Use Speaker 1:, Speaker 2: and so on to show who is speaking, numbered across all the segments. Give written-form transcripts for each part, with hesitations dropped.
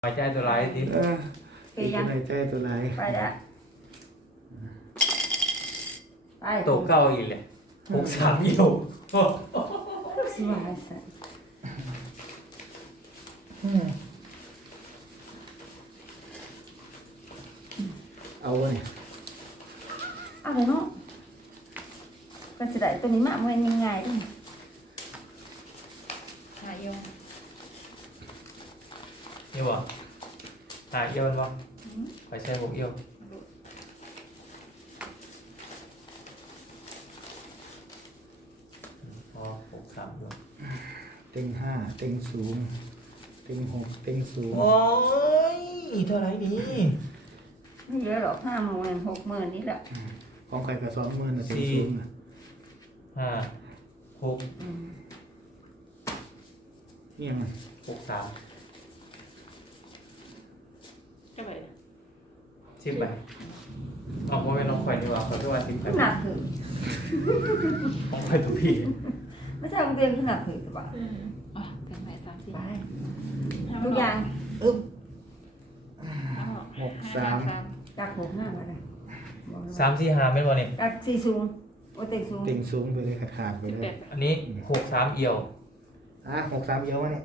Speaker 1: หายใจตัวร้ายสิ
Speaker 2: ไปยัง
Speaker 3: หายใจตัวไหน
Speaker 2: ไปละไป
Speaker 1: โตเก้าอีกเลย63อยู่
Speaker 2: สบายสัน
Speaker 3: เอาไว้
Speaker 2: เอาเลยเนาะก็จะได้ตัวนี้มาเมื่อยังไงดิ
Speaker 4: หายง
Speaker 1: นี่บ่หาเอี่ยวบ่ไปใช้6เอี่ยวอ๋อ63อยู่
Speaker 3: เต็งห้าเต็งสูงเต็งหกเต็งสูง
Speaker 1: โอ้ยเท่าไหร่ดี
Speaker 2: ไม่เยอะหรอก50,000 60,000นี่แหละ
Speaker 3: ของใครกับ20,000นะเต็งสูงนะ
Speaker 1: 5 6
Speaker 2: อืม
Speaker 3: เนี่ยมัน
Speaker 1: 63
Speaker 4: จะไป
Speaker 1: 10ใบเอาเพราะเป็นน้องข่อยนี่หว่าข่อยคือว่า10ใบ
Speaker 2: ขนาดถือ
Speaker 1: ของข่อยทุกพี่
Speaker 2: ไม่ใช่โรงเรียนขนาดถือแต่ว่า
Speaker 4: อ่ะถึงไหน30
Speaker 2: ไปทุกอย่างอึ๊บ จาก65มาเลย
Speaker 1: 3 4 5แม่นบ่นี่
Speaker 2: จากสี่สูงโอ้เต็งสูง
Speaker 3: เต็งสูงไปเลยขาดๆไปเลย
Speaker 1: อันนี้63เอี่ยว
Speaker 3: 63เยอะวะเนี่ย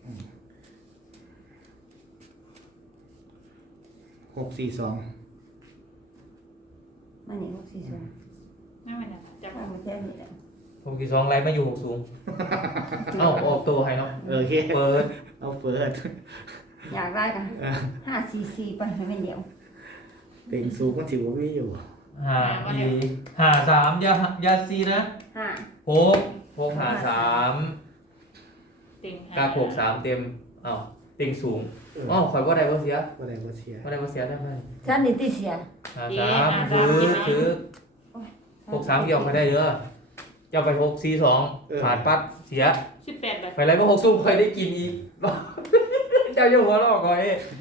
Speaker 3: 642
Speaker 2: มานี่6 4สูง
Speaker 4: ไม่เป็นไรจะ
Speaker 2: ถ้ามาแค่นี้แหละ
Speaker 1: 62ไรมาอยู่สูงเอ้าออกตัวให้เนาะ
Speaker 3: โอเค
Speaker 1: เปิด
Speaker 3: เอาเปิด
Speaker 2: อยากได้กัน5 4 4ไปให้มันเดียว
Speaker 3: เต็งสูงก็ถือว่าไม่อยู่
Speaker 1: หาอีหา3อย่า4นะ
Speaker 2: 5
Speaker 1: 6 หา3
Speaker 4: ติ่ง
Speaker 1: กา63เต็มเอ้าติ่งสูงอ้าวข่อยบ่ได้บ่เสีย
Speaker 3: ว่าอะไรว่าเสีย
Speaker 1: บ่ได้บ่เสียได้ไหม
Speaker 2: ฉันนี่ติเสีย
Speaker 1: หา3คือ63เกี่ยวข่อยได้เด้อเจ้าไป642ขาดปัดเสีย
Speaker 4: 18แบบ
Speaker 1: ไปไรบ่6สู้ข่อยได้กินอีก เจ้าอยู่หัวรอข่อย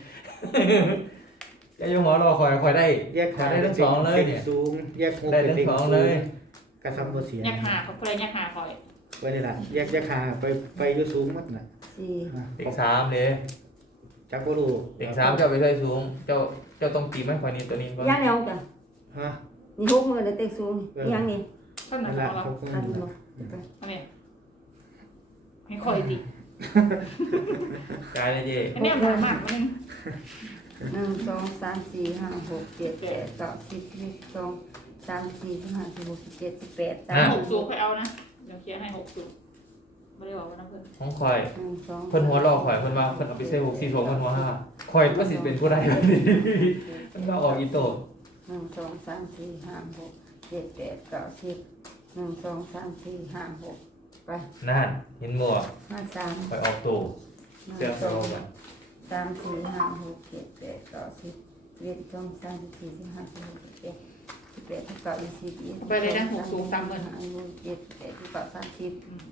Speaker 1: เจ้าอยู่หัวรอข่อยได้
Speaker 3: แยกขา
Speaker 1: ได้ทั้งสองเลยเนี่ย
Speaker 3: ต็งสูงแยกหก
Speaker 1: ได้
Speaker 3: เป็น
Speaker 1: ทั้
Speaker 3: เต็
Speaker 1: ง
Speaker 3: ง
Speaker 1: สอง
Speaker 3: สู
Speaker 1: เล
Speaker 3: ง
Speaker 1: ย
Speaker 3: กระทำบ่เสีย
Speaker 4: ยักหาเขาเลยยักหาคอย
Speaker 3: ไว้ได้ละแยกขาไปอยู่สูงหมัดน่ะ
Speaker 2: 4
Speaker 1: ติ่ง3เด้
Speaker 3: จักบ่รู้
Speaker 1: ติ่ง3เจ้าไปใส่สูงเจ้าต้องตีไม้ข่อยนี่ตัวนี้บ่
Speaker 2: ย่างเดียวกัน
Speaker 3: ฮะ
Speaker 2: นี่60,000เลยเต็งสูงนี่ย่างนี่
Speaker 4: ข้างหลั
Speaker 3: นั่
Speaker 4: ง
Speaker 3: นแหละ
Speaker 4: เรา
Speaker 3: เขาคง
Speaker 2: คัน
Speaker 3: อยู่
Speaker 2: บ่
Speaker 4: อันนี้ให้คอยติ
Speaker 1: จ่ายเลยเจ้
Speaker 4: อันนี้มันมากมัน
Speaker 2: 1 2 3 4 5 6 7 8 9 10 11 12 13 14 15 16 17 18
Speaker 4: 6สูงไปเอานะเดี๋ยวเคลียร์ให้6สูงไม่ได้บอกว่าน้ำเพิ่น
Speaker 1: ของข่อย
Speaker 2: 1 2
Speaker 1: เพิ่นหัวรอข่อยเพิ่นว่าเพิ่นเอาไปใส่642เพิ่นหัว5ข่อยก็สิเป็นผู้ใดล่ะนี่เพิ่นว่าออกอีโต
Speaker 2: 1 2 3 4 5 6 7 8 9 10 1 2 3 4 5 6ไป
Speaker 1: นั่นเห็นบ่
Speaker 2: 53
Speaker 1: ข่อยออกโตเสื้อเขากัน
Speaker 2: 3 4 5 6 7 8 9 10 11 12 13 14 15 16 17 18 19 20 21
Speaker 4: ไปเลยนะ6สูงต่ำเหมือน
Speaker 2: 7 8 9 30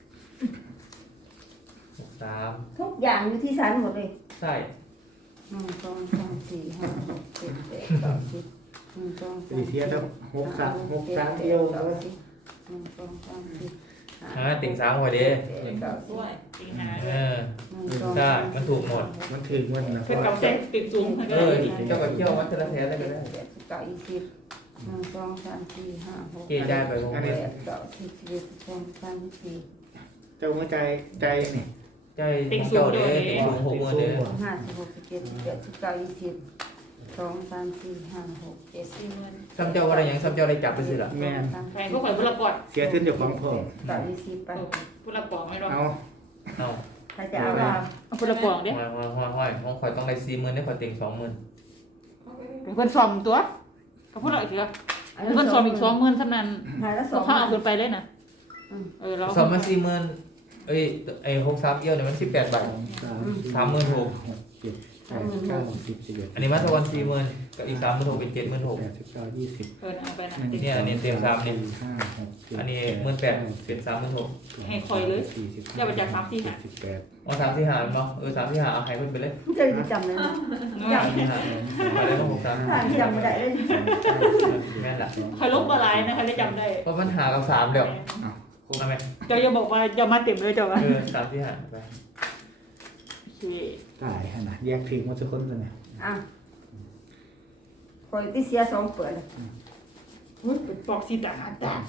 Speaker 1: 3
Speaker 2: ทุกอย่างอยู่ที่ฉันหมดเลย
Speaker 1: ใช่
Speaker 2: 1 2 3 4 5 6 7 8 9 10 1 2
Speaker 3: สิเสียแล้ว63เดียว
Speaker 2: 1
Speaker 3: เลย
Speaker 2: 2 3 4
Speaker 1: ติ่ง3ข่อยเด้
Speaker 4: ด้วยติ่งหา
Speaker 1: เอ
Speaker 4: ด้วย
Speaker 1: อ ใช่มันถูกหมด
Speaker 3: มันถึงมันนะ
Speaker 4: เพื่อกับเซ็ตติดสูงให้
Speaker 1: เอ
Speaker 4: ก็
Speaker 1: อ
Speaker 4: เลย
Speaker 1: เจ้าก็เที่ยววัดเทระแท้ได้ก็ได้
Speaker 2: 9 20 1 2 3 4 5 6
Speaker 1: เกได้ไปบ่
Speaker 2: 8
Speaker 1: แม่
Speaker 2: 9 10 11 12 13 14
Speaker 3: เจ้าหัวใจนี่
Speaker 1: ใจของเจ้าเด้ติ่งสูง60,000เด้
Speaker 2: 15 16 17 18 19 20 2 3 4 5 6 7
Speaker 4: 40,000
Speaker 1: ซ้ำเจ้าว่าได้หยังซ้ำเจ้าได้จับไปสิล่ะ
Speaker 3: แม่น
Speaker 4: แพงพวกข่อยผู้ละกอด
Speaker 3: เสียทุนเจ้าของพ่อ
Speaker 2: 9 20ไป
Speaker 4: ผู้ละกอดไม่รอ
Speaker 3: เอา
Speaker 1: เอ้า
Speaker 2: ใครจะเอาล่ะ
Speaker 4: เอาผู้ละกอดดิ
Speaker 1: ห้อยของข่อยต้องได้40,000ได้ข่อยติ่ง20,000
Speaker 4: เป็นคนซ่อมตัวก็พูดอะไรอีกครับเป็นคนซ่อมอีก20,000สำนั้น
Speaker 2: หายละ
Speaker 4: สองข้าวเอาขึ้นไปเลยนะเรา
Speaker 1: สองมา40,000เอ้ยไอ้63เอี่ยวเนี่ยมัน18บาท
Speaker 3: 36,000 6 7 8 9 10 11
Speaker 1: อันนี้มาตะวัน40,000กับอีก36,000เป็น76,000
Speaker 3: 8 19 20
Speaker 4: เอาไปนะ
Speaker 1: เนี่ยอันนี้เต็ม3นี่
Speaker 3: 5 6 7
Speaker 1: อันนี้18,000เป็น36,000
Speaker 4: ให้คอยเลยอย่าไปจาก3 4 5
Speaker 3: 18
Speaker 1: เอา3ที่หารเนาะ3ที่หารเอาให้เพิ่นไปเลย
Speaker 2: เจะจำเลยนะ
Speaker 1: 3ที่หารไปเลยก็63
Speaker 2: ถ้าจำไม่ได้เลย
Speaker 1: แม่นล่ะ
Speaker 4: คอยลบบาลายนะคะได้จำได้
Speaker 1: เพราะมันหากับ3เดี๋ยวครบแล้วไหม
Speaker 4: เจ้าอย่าบอกว่าจะมาเต็มเลยเจ้าว่า
Speaker 1: 3ที่หารไป
Speaker 4: โอเคเค
Speaker 3: ตายขนาดแยกทิ้งมาสักคนเลยเนี่ย
Speaker 2: อ่ะคอยที่เสีย2เปิด
Speaker 4: อุ้ยเป็นปอกสีต่างต่าง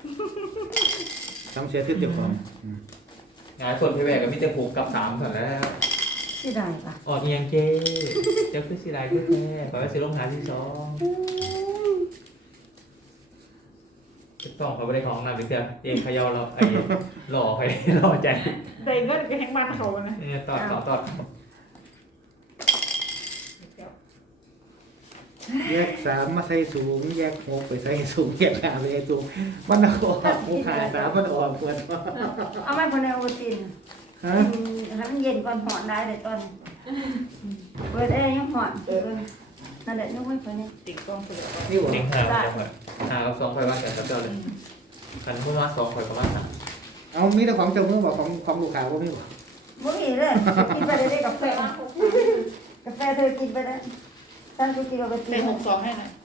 Speaker 3: ซ้ำเสียทึ่เจ้าของ
Speaker 1: งานคนพี่แบกกับมิเตอร์ผูกกับสามเท่านั้นแล้ว
Speaker 2: สิได้ปะ
Speaker 1: ออกเอียงเจ้เจ้าคือสีลายคือแท้ขอให้ซื้อลงหาที่สองจะต้องเขาไปได้ของนำไปเถอะเองเขย่าเราไอ้หล่อไปหล่อใจ
Speaker 4: ได้เงินก็แห้งบ้านเขานะ
Speaker 1: เนี่ยตอด
Speaker 3: แยก3มาใส่สูงแยก6ไปใส่สูงแยก5ไปใส่สูงมันออก6หา3มันออกเพื่อน
Speaker 2: เอาไม้คนในโอติน
Speaker 3: ฮะ
Speaker 2: ให้มันเย็นก่อนหอนได้เลยตอนเปิดได้ยังหอนนั่นแหละยกไว้คนนี้
Speaker 4: ติ่งกล้องเสือ
Speaker 3: นี่บ่
Speaker 1: เองหาหากับสองไฟว่าแต่กับเจ้าเลยขันเมื่อวานสองไฟประมาณสาม
Speaker 3: เอามีแต่ของเจ้ามือบ่ของลูกค้าบ่มีบ่
Speaker 2: บ่มีเลยกินไปได้กาแฟกาแฟเธอกินไปได้ท่านกูกินเอาไปกิ
Speaker 4: เต็
Speaker 2: น
Speaker 4: ง62ให้หน่อย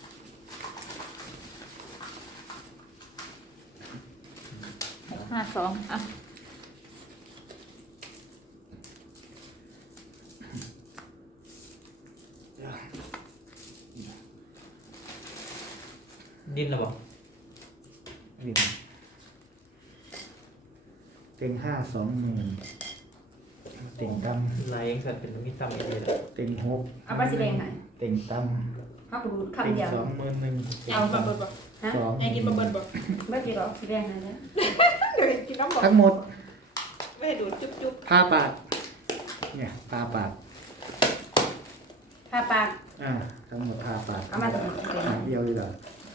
Speaker 4: 52อ่ะ
Speaker 1: ดิ้นแล้วบอก
Speaker 3: นี่เต็ง5 20,000เต็งดำ
Speaker 1: ลายเองสัตว์เป็นมิตรตามเอเดียเลย
Speaker 3: เต็ง6
Speaker 2: เอาไปสิแบ่งให้
Speaker 3: เต็งต่
Speaker 2: เฮาก็ดู
Speaker 3: ำ
Speaker 2: คำเดียว
Speaker 3: 21,000
Speaker 4: เอามาเบิดบ่
Speaker 2: ฮะ
Speaker 4: ไงกินมาเบิดบ่
Speaker 2: บ่สิหรอกสิแบ่งให้นะ
Speaker 4: เดี๋ยวกินน้ำบ่
Speaker 3: ทั้งหมด
Speaker 4: ไม่ให้ดูดจุ๊บ
Speaker 3: ผ้าปาดเนี่ยผ้าปาด
Speaker 2: ถ้าปาก
Speaker 3: ทั้งหมดผ้าปาด
Speaker 2: เอามาจากไหน
Speaker 3: เดียวเลยเหรอ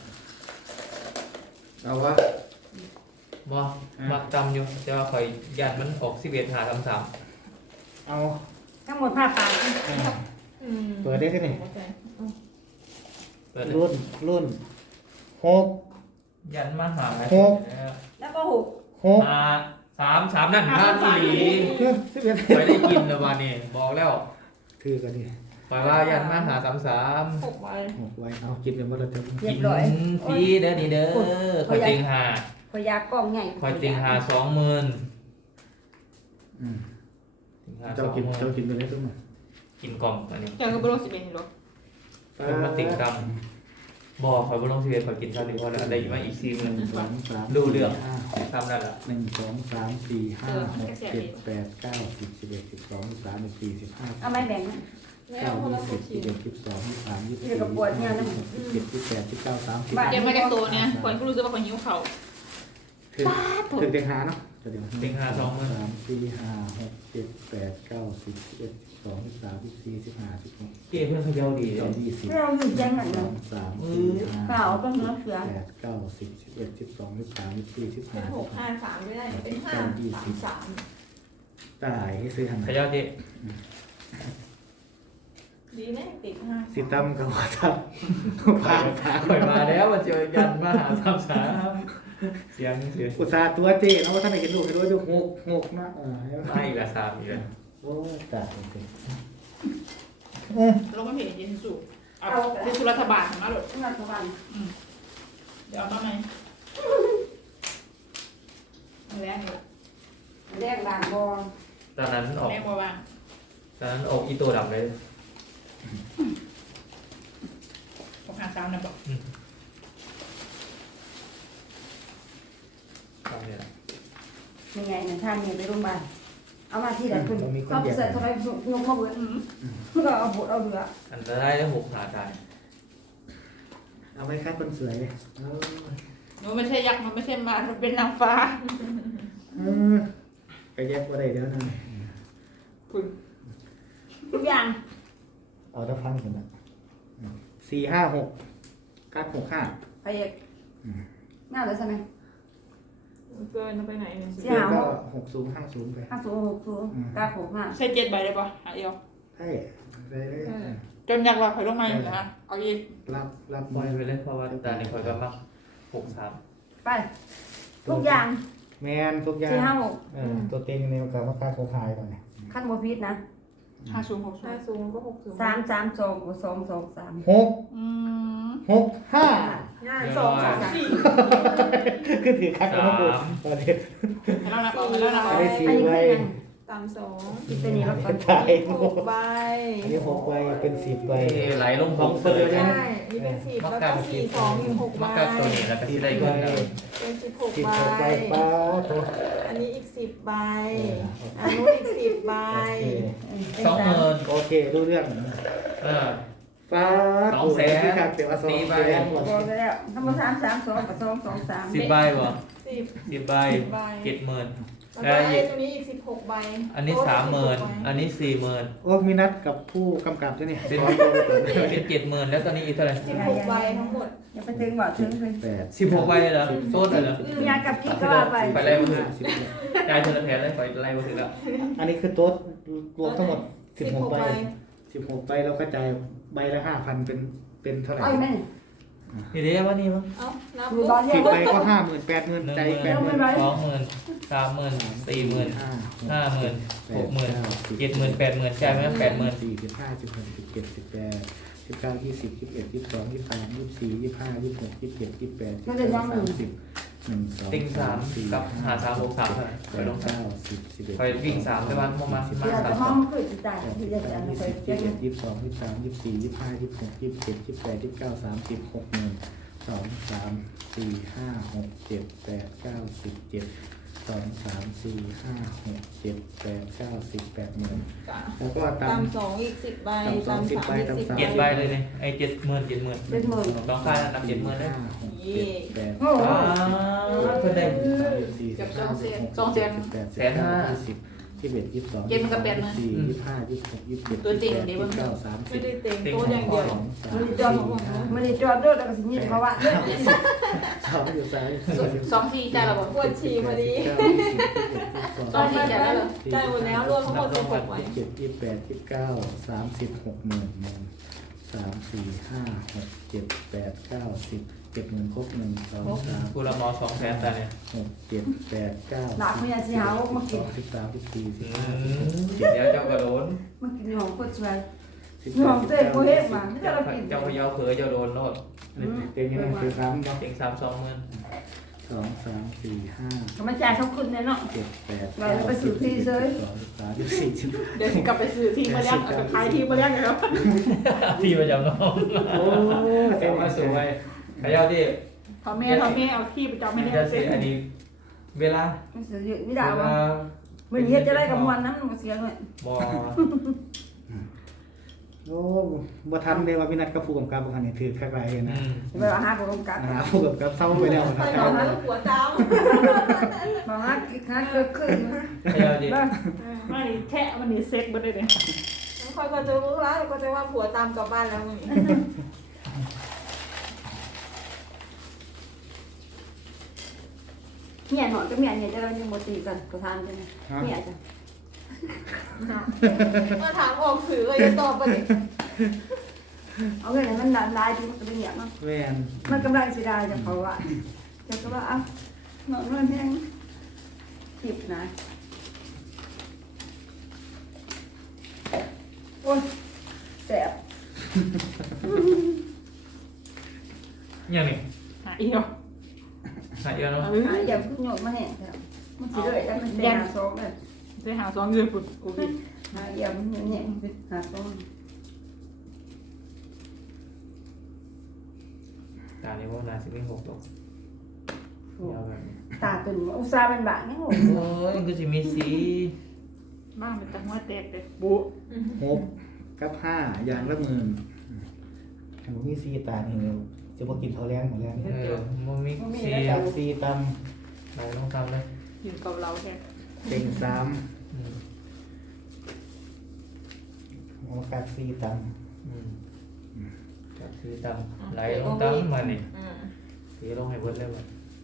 Speaker 3: เอาวะ
Speaker 1: บ่มักจำอยู่จะว่าคอยยันมันออก11หาสาม
Speaker 3: เอา
Speaker 2: ทั้งหมดผ้าปาก
Speaker 4: ๆอืม
Speaker 3: เปิดได้ที่นี่
Speaker 1: เปิด
Speaker 3: รุ่นหก
Speaker 1: ยันมาหา
Speaker 2: แล้วก็6
Speaker 3: หก
Speaker 1: หาสามนั่นห้าสี่
Speaker 3: 11
Speaker 1: ไปได้กินแล้ววันนี้บอกแล้ว
Speaker 3: คือกันดิ
Speaker 1: ปล่อยว่ายันมาหาสาม
Speaker 4: 6ใบ
Speaker 3: หกไว้เอากินเป็นวันละเท่า
Speaker 2: เรีย
Speaker 1: กิ
Speaker 2: บ
Speaker 1: น
Speaker 2: ร้อย
Speaker 1: ฟรีเด้อนี่เด้อคอยติงหา
Speaker 2: ขอยากกล้องใหญ่
Speaker 1: คอยติงหา20,000ติงหา
Speaker 3: เจ้ากินไปเลยทุกคน
Speaker 1: กินกล่องอันนี้
Speaker 4: เจ้าก็บ่รู้สิเป็นหรอก
Speaker 1: เป็นมาติงดำบอกคอยบ่ลง11คอยกินเท่านี้พอแล้วได้มาอีก4,000
Speaker 3: 1 2 3
Speaker 1: ดูเรื่อง
Speaker 3: 5
Speaker 1: ทำนั่นล่ะ
Speaker 3: 1 2 3 4 5 6 7 8 9 10 11 12 13 14 15
Speaker 2: เอาไม้แบ่งให้
Speaker 3: 9 20 21 22 23 24
Speaker 2: เดี๋ยวก็ปวดเนี่ยนะ
Speaker 3: 27 28 29 30
Speaker 2: บ้าน
Speaker 4: เดี๋ยวมาจากตัวเนี่ยคนก็รู้สึกว่าคนหิวเข่า
Speaker 3: ถึงเต็งหาเนาะจะเดี๋ยว
Speaker 1: เต็งหา20,000
Speaker 3: 3 4 5 6 7 8 9 10 11 12 13 14 15 16
Speaker 1: เจ้เพื่อนเขาเยาดีเลย
Speaker 3: 20
Speaker 2: เราอยู่จังหวัด
Speaker 3: ส
Speaker 2: นั้
Speaker 3: อน งสามสี่ห้า
Speaker 2: เปล่าต้องเนื้อเสือ
Speaker 3: แปดเก้าสิบ11 12 13 14 15
Speaker 5: เป็น6 5 3ไม่ได้เป็น5 3 3
Speaker 3: ตายให้ซื้อทางไหน
Speaker 1: เขาเยาดี
Speaker 5: ดีแน่ติด5
Speaker 3: สิตั้มกับว่าตั้มผ่านผ่าน
Speaker 1: ข่อยมาแล้วมาเจอยันมาหาสามสามเสียง
Speaker 3: อุตส่าห์ตัวเจ๊เนาะว่าท่านไหนเห็นลูกเห็นด้วยดูหกนะ
Speaker 1: มาอีกละสามอีกแล้ว
Speaker 3: โอ้ตายจริง
Speaker 4: เราก็เห็นเย็นสุเอาเป็นสุรัฐบาลมาหรอ
Speaker 2: รัฐบาล
Speaker 4: เดี๋ยวเอามาไหมแล้วนี่
Speaker 2: แรกด่านบอล
Speaker 1: ตอนนั้นออก
Speaker 4: แม่บอกว่า
Speaker 1: ตอนนั้นออกอีตัวดำเลย
Speaker 4: 653นะบอก
Speaker 1: ดำเนี่ยแหละ
Speaker 2: ยังไงเนี่ยท่านเนี่ยไปโรงพยาบาลเอามาที่ไหนคุณเขาใส่ทำไมงงมาเบิดก็เอาบุตรเอาเรือ
Speaker 1: อันได้ได้6 หาได้
Speaker 3: เอาไว้คัดคนสวย
Speaker 4: มันไม่ใช่ยักษ์มันไม่ใช่มารมันเป็นนางฟ้า
Speaker 3: ไปแยกว่าได้เดี๋ยวนั่น
Speaker 4: คุณ
Speaker 2: ทุกอย่าง
Speaker 3: เอาตะพันกันนะ4 5 6กัด6 5
Speaker 2: ไปเอกน่าเลยใช่ไหม
Speaker 5: เกินไปไหนเนี่ย
Speaker 2: เสีย
Speaker 3: ก็60 50ไป
Speaker 2: 50 60 965
Speaker 4: ใช่7 ใบได้ปะหาเดียว
Speaker 3: ได้ได้เลย
Speaker 4: จนอยากหลอกถอยลงมาอยู่นะเอาอีก
Speaker 3: รับ
Speaker 1: ปล่อยไปเลยเพราะว่าตอนนี้ข่อยก็มัก63
Speaker 2: ไปทุกอย่าง
Speaker 3: แมนทุกอย่าง
Speaker 2: 4
Speaker 3: ตัวเต็งในมันก็มาค่าโคคายก่อนเนี่ย
Speaker 2: 5 6ขั้นโมพิษนะ
Speaker 4: 5060
Speaker 5: 5 สูงก็6สูง
Speaker 2: 3 3 2 2 2 3
Speaker 3: 6 5
Speaker 5: 5 2 3 4
Speaker 3: คือถือคักแล้วนะกูตอนนี้
Speaker 4: ให้เรานับเอาให้เรานับเอา
Speaker 3: ไป4ใบ
Speaker 5: ตามสอง
Speaker 2: คิดตัวนี้มาก่อน
Speaker 3: ใช่
Speaker 5: 6 ใบ
Speaker 3: อันนี้6ใบเป็น10ใบ
Speaker 1: ไหลลงท้องเสือ
Speaker 5: ใช่
Speaker 1: เนี่ย
Speaker 5: นี่เป็น10แล้วก็4 2อีก6 ใบ
Speaker 1: มักกับตัวนี้แล้วก็สิได้เงินแล้ว
Speaker 5: เป็น16
Speaker 3: 10
Speaker 5: ใบ
Speaker 3: ใบป้าโถ
Speaker 5: อันนี้อีก10 ใบอันนู้นอีก10 ใบ
Speaker 1: 20,000
Speaker 3: โอเครู้เรื่อง ฟ้า
Speaker 1: 200,000
Speaker 3: ที่ขาดเสียว่า2
Speaker 1: ตีไป
Speaker 3: แสนหมด
Speaker 2: บอกไปแล้วถ้ามา3 3 2กับ2 2 3
Speaker 1: 10 ใบบ่
Speaker 5: 10
Speaker 1: 10 ใบ
Speaker 5: ใบ
Speaker 1: 70,000
Speaker 5: แล้วก็ไอ้ตัวนี้อีก16 ใบ
Speaker 1: อันนี้ 30,000 อันนี้ 40,000
Speaker 3: โอ้มีนัดกับผู้กำกับด้วยนี่
Speaker 1: เป็น เป็น70,000แล้วตอนนี้อีกเท่าไหร่
Speaker 5: 16 ใบทั้งหมด
Speaker 2: อย่าไปถึงบอกถึงเลย
Speaker 1: 16 ใบเลยเหรอโซดเลยเหรอ
Speaker 2: งานกับกิ๊กก็ว่าไป
Speaker 1: ไปไล่มาถึงจ่ายเทอละแผนเลยไปไล่มาถึงแล้ว
Speaker 3: อันนี้คือโต๊ะรวมทั้งหมด16ใบ16ใบเราก็จ่ายใบละ5,000เป็นเท่าไหร่
Speaker 2: เอาอีกไหม
Speaker 1: นี่เดี๋ยวว่านี่มั้ง
Speaker 5: เอ้านับ
Speaker 2: ดู
Speaker 5: ลู
Speaker 2: ตอก นนี้
Speaker 3: 10ใบก็50,000 80,000ใจ80,000
Speaker 1: 20,000 30,000 40,000 50,000 60,000 70,000 80,000จ่ายไหม80,000
Speaker 3: 45 16 17 18 19 20 21 22 23 24 25 26 27 28 30 1
Speaker 1: ติง3กับหา3 6 3ไปลง
Speaker 3: 9 10 11
Speaker 1: ไปวิ่ง3ได้บ้างประมาณ
Speaker 2: เดี๋ยวจะมองขึ้นจ่ายที่จะจะไปเจ๊ง
Speaker 3: 21 22 23 24 25 26 27 28 29 30 60,000 2 3 4 5 6 7 8 9 10 7 2 3 4 5 6 7 8 9 10 80,000แล้วก็ตา
Speaker 5: ตาม ม2อีก10 ใบตาม3อีก10
Speaker 1: 7ใบเลยนี่ไอ้70,000 70,000
Speaker 2: 70,000
Speaker 1: ต้องค่ายนับ70,000ได้
Speaker 2: โอ้โห
Speaker 1: แสดง
Speaker 5: ไม่ได้เต็งโต๊ะอย่างเดียว
Speaker 2: มันจะจอดด้วยแล้วก็สิยินเพราะว่า
Speaker 4: 2 4จ่ายแล้วบ่
Speaker 5: ปวดฉี่พอดี
Speaker 4: 2 4จ่ายแล้วเหรอ
Speaker 5: ได้หมดแล้วรวมทั้งหมด16 ใบ
Speaker 3: 70,000ครบ1 2 3
Speaker 1: กูละมอ2แสนแต่เนี่ย
Speaker 3: 6 7 8 9
Speaker 2: หลักไม่อยากสิเฮามากิน
Speaker 3: 13 14
Speaker 1: เดี๋ยวเจ้ากระโดน
Speaker 2: มากินหอมโคตรสวย
Speaker 3: 15
Speaker 2: หอมเต้โคเฮ็ดมาไม่จะเรากิน
Speaker 1: เจ้าพยาเผยเจ้าโดนโนด
Speaker 3: เต็มยังไงคือ3เนาะ
Speaker 1: ติง3 20,000
Speaker 3: 2 3 4 5
Speaker 2: ก็มาจ่ายเขาขึ้นแน่เนาะ
Speaker 3: 7 8
Speaker 2: เราไปสู่ที่เซย
Speaker 3: 12 13 14
Speaker 4: เดี๋ยวกลับไปซื้อที่มาแล้วกับขายที่มาแล้วครับ
Speaker 1: ที่ประจำน้อง
Speaker 3: โอ้
Speaker 1: เจ้ามาสวยขยาวดิ
Speaker 4: ทอมเม่เอาที่ประจำไม่ได้
Speaker 1: จะเสียอันนี้เวลา
Speaker 2: มันสิอยู่ไม่ได้
Speaker 1: เว
Speaker 2: ว่า
Speaker 1: ลา
Speaker 2: มันเฮ็ดจะได้กับมวลนั้นมันเสียเลย
Speaker 1: บอ
Speaker 3: โอ้บ่ทันเลยว่าพี่นัดกับผู้กำกับบ่คันนี่ถือคักหลายเลยนะ
Speaker 2: เวลาหาผู้กำกับ
Speaker 3: ผู้กำกับเศร้าไปแล้วนะ
Speaker 5: ใส่
Speaker 3: ค
Speaker 5: ห
Speaker 3: รั
Speaker 5: อบ มหัวตาม
Speaker 2: บางฮักฮักเกิดขึ้น
Speaker 1: ขยาวดิ
Speaker 4: ไม่แทะมันนี่เซ็กบ่ได้เลย
Speaker 5: คอยก็จะรู้แล้วก็จะว่าผัวตามกลับบ้านแล้วมึง
Speaker 2: เมียหนอนก็เมียเนี่ยจะเรายังบ่ตีกันก็ทานกันเมียจ้ะ
Speaker 5: มาถามออกสื่อเลยจะตอบไปดิ
Speaker 2: เอาเงินมันลายที่มันก็เป็นอย่างนั้น
Speaker 3: แม่น
Speaker 2: มันกำลังสิได้จะเขาว่าจะก็ว่าอ่ะหนอนมันแห้งจิบนะโอ้ยแสบ
Speaker 1: ยังนี่
Speaker 4: หาเอียว
Speaker 1: หายเยอะเนาะ
Speaker 2: หาอย่าพึ่งโยนมาแห้งครับมันสิเลยได้มันเป็นหาซองเลย
Speaker 4: ได้หา2เงินปุ๊บโอเค
Speaker 2: หาอย่ามันแห้งหาซอง
Speaker 1: ตานี้ว่านาสิบ6ตกยาวแบบนี้
Speaker 2: ตาตุ่นอุตส่าห์เป็นบาทนี่โห
Speaker 1: โอ้ยก็จะมีสี
Speaker 4: บ้ามันจะหัวแตกเลยบุ
Speaker 3: 6กับ5อย่างละหมื่นผมมี4ตานี่จะบ่กินเท่าแรงหมดแล้ว
Speaker 1: มันมีสี
Speaker 3: ตำ4ต
Speaker 1: ไหนต้องทำเลย
Speaker 4: อยู่กับเราแค่
Speaker 3: ำเต็ง3โอ้กัด4ตำ
Speaker 1: จับสีตั้มไหลลงตั้มมานี่สีลงให้เบิดเลยมัน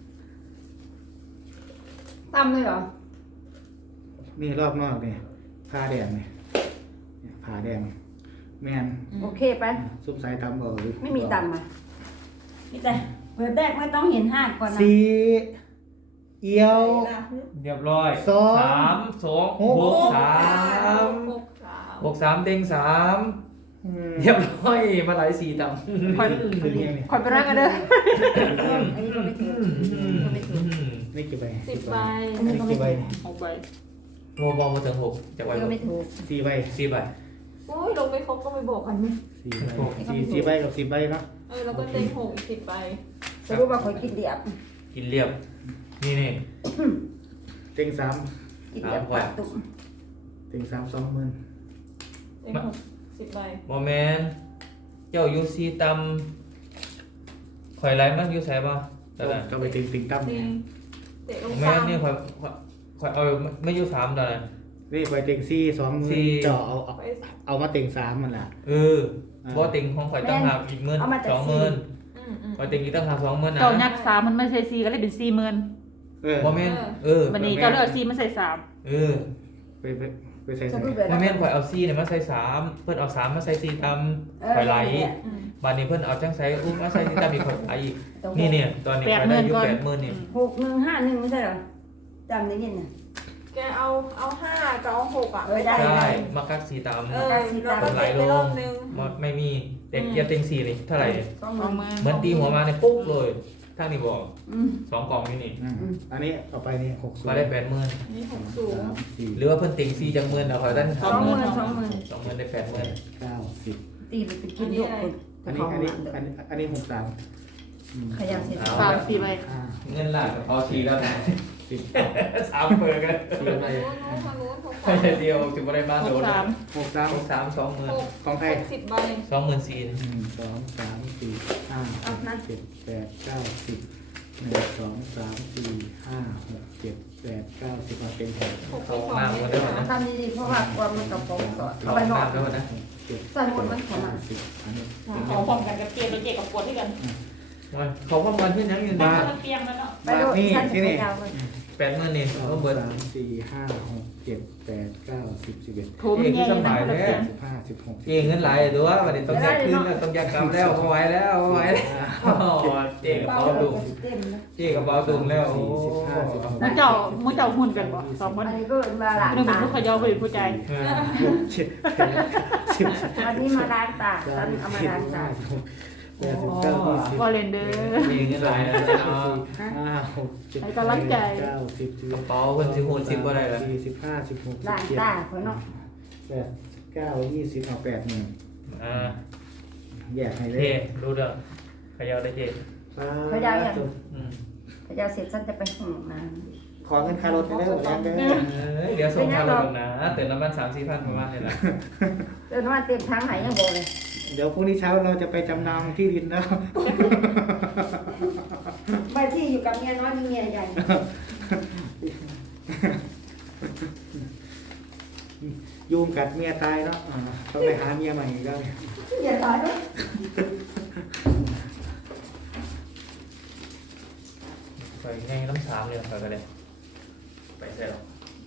Speaker 2: ตั้มเลยเหรอ
Speaker 3: นี่รอบนอกนี่ผ้าแดงนี่ผ้าแดงแม่น
Speaker 2: โอเคไป
Speaker 3: ซุปสายตำบ่หรือ
Speaker 2: ไม่มีตั้มอ่ะนี่แต่เปิดแรกไม่ต้องเห็นห้าก่อนนะ
Speaker 3: สีเอียว
Speaker 1: เรียบร้อย
Speaker 3: สอง
Speaker 1: 3 2 6 3 6 3เต็ง3เรียบร้อยมาไหลสีตั้ม
Speaker 4: คอยคอยไปรักกันเด้อ
Speaker 2: อันนี้ก็ไม่ถึงก็ไม่ถึง
Speaker 3: นี่กี่ใบ
Speaker 5: 10 ใบ
Speaker 3: นี่กี่ใบ
Speaker 4: 6ใบ
Speaker 1: โมบอลมาถึงหกจะไว้
Speaker 2: ก็ไม่ถูก
Speaker 3: สี่ใบ
Speaker 1: สี่ใบ
Speaker 5: โอ้ยลงไปครบก็ไม่บอกกันไหม
Speaker 3: สี่ใบสี่ใบกับ10 ใบเนาะ
Speaker 5: แล้วก็เต็งหกอีก10 ใบ
Speaker 2: สรุปว่าคอยกินเดียบ
Speaker 1: กินเรียบนี่
Speaker 3: เต็งสาม
Speaker 2: กินเดียบปากตุ่ม
Speaker 3: เต็งสาม20,000
Speaker 5: เต็งหก10 ใบ
Speaker 1: โมเมนต์เจ้ายูซีตำข่อยไรมันยูใส่ป่ะแต่ละ
Speaker 3: ก็ไปติงตั้ม
Speaker 5: เต็งเตะลง
Speaker 1: แม่
Speaker 5: ซ้ำ
Speaker 1: นี่ข่อยเอาไม่ยูสามแต่ละ
Speaker 3: นี่ไปเต็งซี่20,000เจาะเอามาเต็งสามมันแหละ
Speaker 1: บ่ติงของข่อยตั้งหากอีก10,000 20,000ข่อยติงอีกตั้งหาก20,000นะ
Speaker 4: เจ้ายักษ์3มันไม่ใช่4ก็เลยเป็น40,000
Speaker 1: โมเมนต์
Speaker 4: วันนี้เจ้าเลือก4มันใส่3
Speaker 3: ไปใส่
Speaker 2: สรุป
Speaker 3: ใส่
Speaker 2: เลย
Speaker 1: โมเมนต์ข่อยเอาซีเนี่ยมาใส่3เพิ่นเอา3มาใส่4ตำข่อยไหลบัดนี้เพิ่นเอาจังใส่มาใส่4ตำอีกข่อยไหลอีกนี่เนี่ยตอนนี้ข่อยได้อยู่80,000นี่
Speaker 2: 6151ไม่ใช่เหรอจำได้ยินน่ะ
Speaker 5: แกเอา5กับเอา6อ่ะ
Speaker 2: ได้
Speaker 1: ใช่มากัก4ตำ
Speaker 5: แล้วก็เตะไปรอบนึง
Speaker 1: ไม่มีเด็กเกียร์เต็ง4นี่เท่าไหร่
Speaker 4: 20,000
Speaker 1: เหมือนตีหัวมาในปุ๊บเลยทางนี้บอก2กล่องนี่
Speaker 3: อันนี้ต่อไปนี่60
Speaker 1: มาได้80,000
Speaker 5: นี่60
Speaker 3: 4
Speaker 1: หรือว่าเพิ่นติง4จังหมื่นเอาข่อยได้
Speaker 2: 20,000
Speaker 1: 20,000ได้80,000
Speaker 3: 90
Speaker 2: ตีไปกินลูกคน
Speaker 3: อันนี้63
Speaker 2: ขยันเสร็จ
Speaker 4: 3 4ใบ
Speaker 3: 5
Speaker 1: เงินล้านกับพอชีแล้วนะ
Speaker 3: 10
Speaker 1: 3เปิดกัน
Speaker 3: 4ใบ
Speaker 1: ไม่ใช่เดียวจุดบ่ได้บ้านโดน
Speaker 4: 63
Speaker 3: 63
Speaker 1: 3
Speaker 3: ของใคร
Speaker 5: 10 ใบ
Speaker 1: 20,000 24,000
Speaker 3: 1 2 3 4 5 6 7 8 9 10 1 2 3 4 5 6 7 8 9 10มาเป็นแถว
Speaker 5: 6
Speaker 1: เขามากกว่าเดิมนะ
Speaker 2: ทำดีๆเพราะว่าความมันกับผมสอน
Speaker 1: เขา
Speaker 2: เอาไปนอ
Speaker 1: มาน กแล้วนะ
Speaker 3: 7
Speaker 2: ใส่หมดมันของมัน
Speaker 3: 10อันนี้
Speaker 4: ของพร้อมกันกับเกียร์ตัวเจกับปวดที่กัน
Speaker 1: เขาพร้อมกันเพื่อนยังอยู่
Speaker 4: บ้า
Speaker 1: นะ
Speaker 4: นเตียงแล้วเนาะ
Speaker 2: ไปดูฉันจะไปยาวเลย
Speaker 1: 80,000นี่
Speaker 3: 2
Speaker 1: เขาเบิด
Speaker 3: 3 4 5 6 7 8 9 10 11
Speaker 4: โถมันใหญ่นะคนละเตียง
Speaker 3: 15 16
Speaker 1: เองเงินหลายตัววันนี้ต้องแยกขึ้นแล้วต้องแยกกำแล้วเอาไว้แล้วเอาไว้แล้วเจ๊กับ
Speaker 2: เบา
Speaker 1: เป๋า
Speaker 2: เล
Speaker 1: ดุ
Speaker 2: ยเต็มเลย
Speaker 1: เจ๊กับเป๋าดุแล้วโอ้
Speaker 4: มึงเจ้าหุ่นกันบ่2
Speaker 2: อั
Speaker 4: คน น
Speaker 2: นี้ก็มาล้าง
Speaker 4: นึงเป็น
Speaker 2: ตา
Speaker 4: ผู้ขยอเป็นผู้ใจ
Speaker 2: อันนี้มาล้างตาฉันเอามาล้างตา
Speaker 4: วอลเลนเดอร์
Speaker 1: เองเงินหลายแล้วเนาะ
Speaker 3: 5 6 7
Speaker 4: ให้กำลังใจ
Speaker 3: 9 10
Speaker 1: กระเป๋าเพิ่นสิโหด10บ่ได้แล้ว
Speaker 3: 15 16
Speaker 2: ล้างตาเขาเนาะ
Speaker 3: 8 9 20เอา8นี่ แยกให้เล
Speaker 1: เท่
Speaker 3: ย
Speaker 1: รู้เรื่องขยาวได้เจ๊
Speaker 2: เขายาวอย่าง
Speaker 1: อืม
Speaker 2: พยาเสร็จฉันจะไปห้องน้
Speaker 3: ขอเงินค่ารถไปได้หมดแล้วเด้อ
Speaker 1: เดี๋ยวส่งค่ารถนะเติมน้ำมัน3-4,000ประมาณนี้แหละ
Speaker 2: ำเดินมาเต็มทางไหนยังบอกเลย
Speaker 3: เดี๋ยวพรุ่งนี้เช้าเราจะไปจำนำที่ดินแล้ว
Speaker 2: ไปที่อยู่กับเมียน้อยมีเมียใหญ่
Speaker 3: ยุงกัดเมียตายเนาะต้องไปหาเมียใหม่อีกแล้ว
Speaker 2: อย่าตายด้วย
Speaker 1: ไปไงน้ำ3เลยไปกันเลยไปใช่หรอ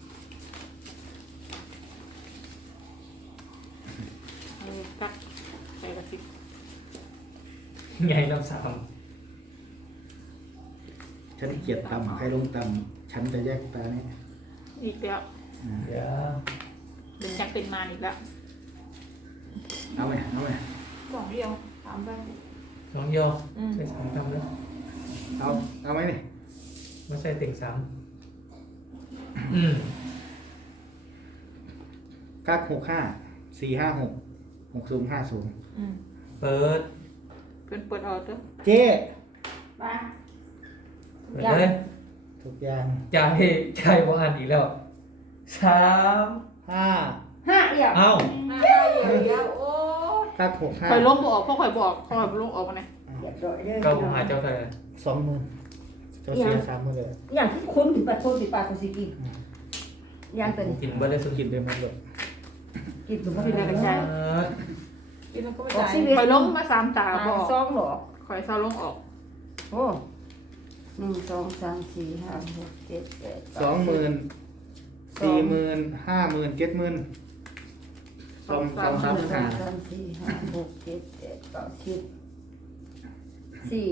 Speaker 4: กักใส่กระสิบ
Speaker 1: ไงน้ำ3
Speaker 3: ฉันเกลียดต่ำใครลงต่ำฉันจะแยกตาเนี่ย
Speaker 4: อีกแล้ว
Speaker 1: เดี๋ยว
Speaker 4: เป็นจักเป็นมาอีกแล้ว
Speaker 3: เอาไหม
Speaker 5: 2 เดียว3 ใบ
Speaker 1: น้องโยใส่3ทำแล้ว
Speaker 3: เอาไหมเนี่ย
Speaker 1: ไม่ใช่ติ่ง3
Speaker 3: กัก65 456 6050
Speaker 1: เปิด
Speaker 4: เปิดออกเถอะ
Speaker 3: เจ๊
Speaker 2: มา
Speaker 1: เปิดเลย
Speaker 3: ทุกอย่าง
Speaker 1: จ่ายบ่อ่านอีกแล้ว3
Speaker 3: 5
Speaker 2: 5เอี่ยว
Speaker 1: เอ้า
Speaker 5: แล้วโอ้
Speaker 3: กัก
Speaker 4: คอยล้มบ่ออกเพราะคอยบอกคอยล้มออกมาไง
Speaker 2: เรียบร้อยเลย
Speaker 1: ก็ผมหาเจ้าเท่าไหร่
Speaker 3: 65 20,000เจ้าเสีย30,000เลย
Speaker 2: อย่างที่คุณถึงปลาโทษติดปลาโคซิกิอย่างตัวนี้
Speaker 1: กินเบิร์ดได้สุด
Speaker 3: กินได้หมดเลย
Speaker 2: กินถึงพอ
Speaker 4: พี่
Speaker 2: ดี
Speaker 4: เลย
Speaker 2: เล
Speaker 4: กั
Speaker 2: ย
Speaker 4: นใจ
Speaker 5: กินแล้วก็ไม่
Speaker 2: ออก
Speaker 5: จ่าย
Speaker 2: ชีวิต
Speaker 4: คอยล้มมา3 ตาบ่ออก
Speaker 2: ซองหรอ
Speaker 4: คอยเศร้าล้มออก
Speaker 2: โอ้1 2 3 4 5 6 7 8
Speaker 3: 20,000 40,000 50,000 70,000 2 3
Speaker 2: 3
Speaker 3: 5
Speaker 2: 4 5 6 7 8 9 10 4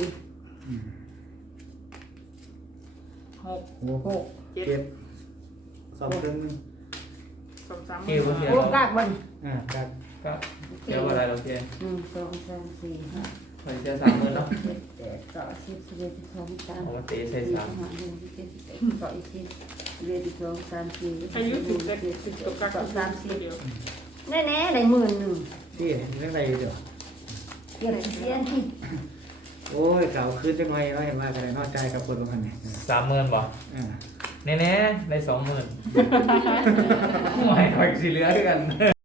Speaker 4: 6
Speaker 3: 6 7 2 1
Speaker 4: 2 3
Speaker 1: เกี่ยวกับเสีย
Speaker 2: โอ้กากมัน
Speaker 3: กัก
Speaker 1: ก็เกี่ยวกับอะไรเราเจ๊
Speaker 2: 1 2 3 4 5
Speaker 1: ข่อยเสีย30,000เนาะ
Speaker 2: เจ็ดแปดเก้าสิบสิบเอ็ดสิบสองสิบสาม
Speaker 1: เอามาเตะใส่
Speaker 2: สี่
Speaker 1: สาม
Speaker 2: ห้าหกเจ็ดสิบแปดเก้าสิบสิบเอ็ดสิบสองสามสี่
Speaker 4: อายุถึงแต่
Speaker 2: เจ็ดสิบ
Speaker 4: กับกัก
Speaker 2: สองสามสี่
Speaker 4: เดียว
Speaker 2: แน่ๆได้หมื่นหนึ่ง
Speaker 3: ที่เรื่องอะไรเดี๋ยว
Speaker 2: เกี่ยวกับเสียนที่
Speaker 3: โอ้ยเก่าขึ้นจังไงว่าเห็นว่ากันนอกใจกับคนบางคนเนี่ย
Speaker 1: 30,000บ่
Speaker 3: อ่า
Speaker 1: แน่ๆได้20,000 ไม่ข่อยสิเหลือด้วยกัน